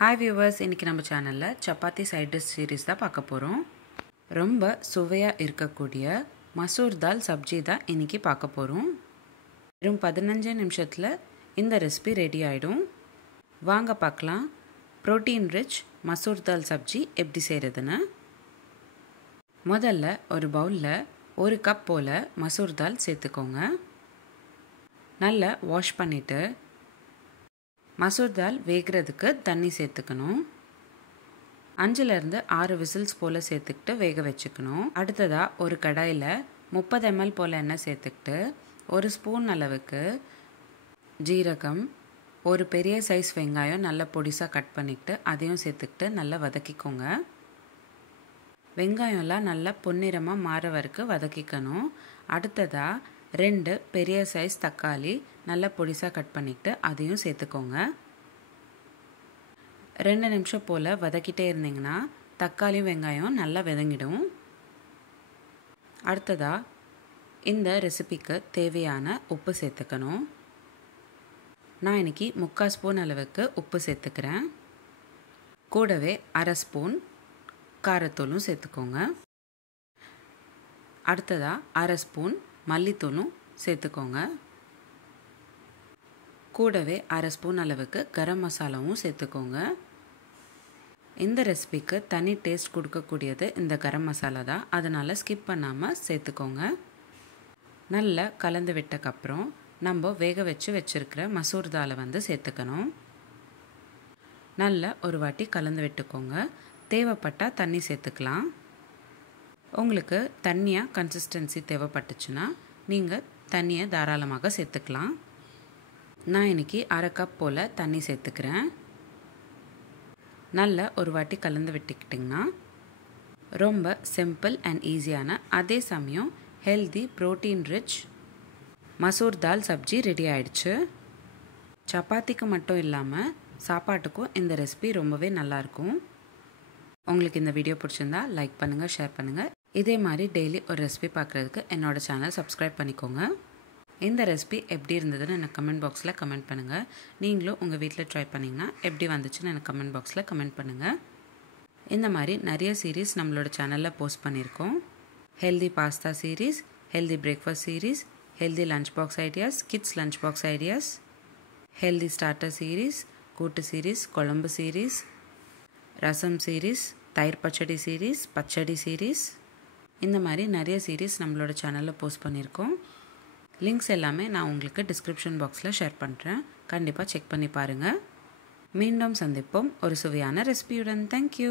Hi viewers, இன்னைக்கு நம்ம சேனல்ல சப்பாத்தி சைட் டிஷ் சீரிஸ் தான் பார்க்க போறோம். ரொம்ப சுவையா இருக்கக்கூடிய மசூர் தால் சப்ஜி தான் இன்னைக்கு பார்க்க போறோம். வெறும் 15 நிமிஷத்துல இந்த ரெசிபி ரெடி ஆயிடும். வாங்க பார்க்கலாம். புரோட்டீன் ரிச் மசூர் தால் சப்ஜி எப்படி செய்யறதுன்னு. முதல்ல ஒரு பவுல்ல 1 கப் போல மசூர் தால் சேர்த்துக்கோங்க. நல்லா வாஷ் பண்ணிட்டு மசூர் தால் வேகிறதுக்கு தண்ணி சேர்த்துக்கணும். 5லேருந்து 6 விசில்ஸ் போல் சேர்த்துக்கிட்டு வேக வச்சுக்கணும். அடுத்ததாக ஒரு கடாயில் 30 ml போல் எண்ணெய் சேர்த்துக்கிட்டு 1 ஸ்பூன் அளவுக்கு ஜீரகம், ஒரு பெரிய சைஸ் வெங்காயம் நல்லா பொடிசாக கட் பண்ணிக்கிட்டு அதையும் சேர்த்துக்கிட்டு நல்லா வதக்கிக்கோங்க. வெங்காயம்லாம் நல்லா பொன்னிறமாக மாற வரைக்கும் வதக்கிக்கணும். அடுத்ததாக 2 பெரிய சைஸ் தக்காளி நல்லா பொடிசாக கட் பண்ணிக்கிட்டு அதையும் சேர்த்துக்கோங்க. 2 நிமிஷம் போல் வதக்கிட்டே இருந்தீங்கன்னா தக்காளியும் வெங்காயம் நல்லா வதங்கிடும். அடுத்ததாக இந்த ரெசிபிக்கு தேவையான உப்பு சேர்த்துக்கணும். நான் இன்னைக்கு 3/4 ஸ்பூன் அளவுக்கு உப்பு சேர்த்துக்கிறேன். கூடவே 1/2 ஸ்பூன் காரத்தூளும் சேர்த்துக்கோங்க. அடுத்ததாக 1/2 ஸ்பூன் மல்லித்தூளும் சேர்த்துக்கோங்க. கூடவே 1/2 ஸ்பூன் அளவுக்கு கரம் மசாலாவும் சேர்த்துக்கோங்க. இந்த ரெசிபிக்கு தனி டேஸ்ட் கொடுக்கக்கூடியது இந்த கரம் மசாலா தான், அதனால் ஸ்கிப் பண்ணாமல் சேர்த்துக்கோங்க. நல்லா கலந்து விட்டக்கப்புறம் நம்ம வேக வச்சுருக்கிற மசூர் தாலை சேர்த்துக்கணும். நல்லா ஒரு வாட்டி கலந்து விட்டுக்கோங்க. தேவைப்பட்டால் தண்ணி சேர்த்துக்கலாம். உங்களுக்கு தண்ணியாக கன்சிஸ்டன்சி தேவைப்பட்டுச்சுன்னா நீங்கள் தண்ணியை தாராளமாக சேர்த்துக்கலாம். நான் இன்றைக்கி 1/2 கப் போல் தண்ணி சேர்த்துக்கிறேன். நல்லா ஒரு வாட்டி கலந்து விட்டுக்கிட்டிங்கன்னா ரொம்ப சிம்பிள் அண்ட் ஈஸியான, அதே சமயம் healthy protein rich masoor dal sabzi ready ஆயிடுச்சு. சப்பாத்திக்கு மட்டும் இல்லாமல் சாப்பாட்டுக்கும் இந்த ரெசிபி ரொம்பவே நல்லாயிருக்கும். உங்களுக்கு இந்த வீடியோ பிடிச்சிருந்தா லைக் பண்ணுங்கள், ஷேர் பண்ணுங்கள். இதே மாதிரி டெய்லி ஒரு ரெசிபி பார்க்குறதுக்கு என்னோடய சேனல் சப்ஸ்கிரைப் பண்ணிக்கோங்க. இந்த ரெசிபி எப்படி இருந்ததுன்னு எனக்கு கமெண்ட் பாக்ஸில் கமெண்ட் பண்ணுங்கள். நீங்களும் உங்கள் வீட்டில் ட்ரை பண்ணிங்கன்னா எப்படி வந்துச்சுன்னு எனக்கு கமெண்ட் பாக்ஸில் கமெண்ட் பண்ணுங்கள். இந்த மாதிரி நிறைய சீரீஸ் நம்மளோட சேனலில் போஸ்ட் பண்ணியிருக்கோம். Healthy pasta series, healthy breakfast series, healthy lunch box ideas, kids lunch box ideas, healthy starter series, கூட்டு சீரீஸ், குழம்பு சீரீஸ், ரசம் சீரீஸ், தயிர் பச்சடி சீரீஸ், பச்சடி சீரீஸ், இந்த மாதிரி நிறைய சீரீஸ் நம்மளோட சேனலில் போஸ்ட் பண்ணியிருக்கோம். லிங்க்ஸ் எல்லாமே நான் உங்களுக்கு டிஸ்கிரிப்ஷன் பாக்ஸில் ஷேர் பண்ணுறேன். கண்டிப்பாக செக் பண்ணி பாருங்கள். மீண்டும் சந்திப்போம் ஒரு சுவையான ரெசிபியுடன். தேங்க்யூ.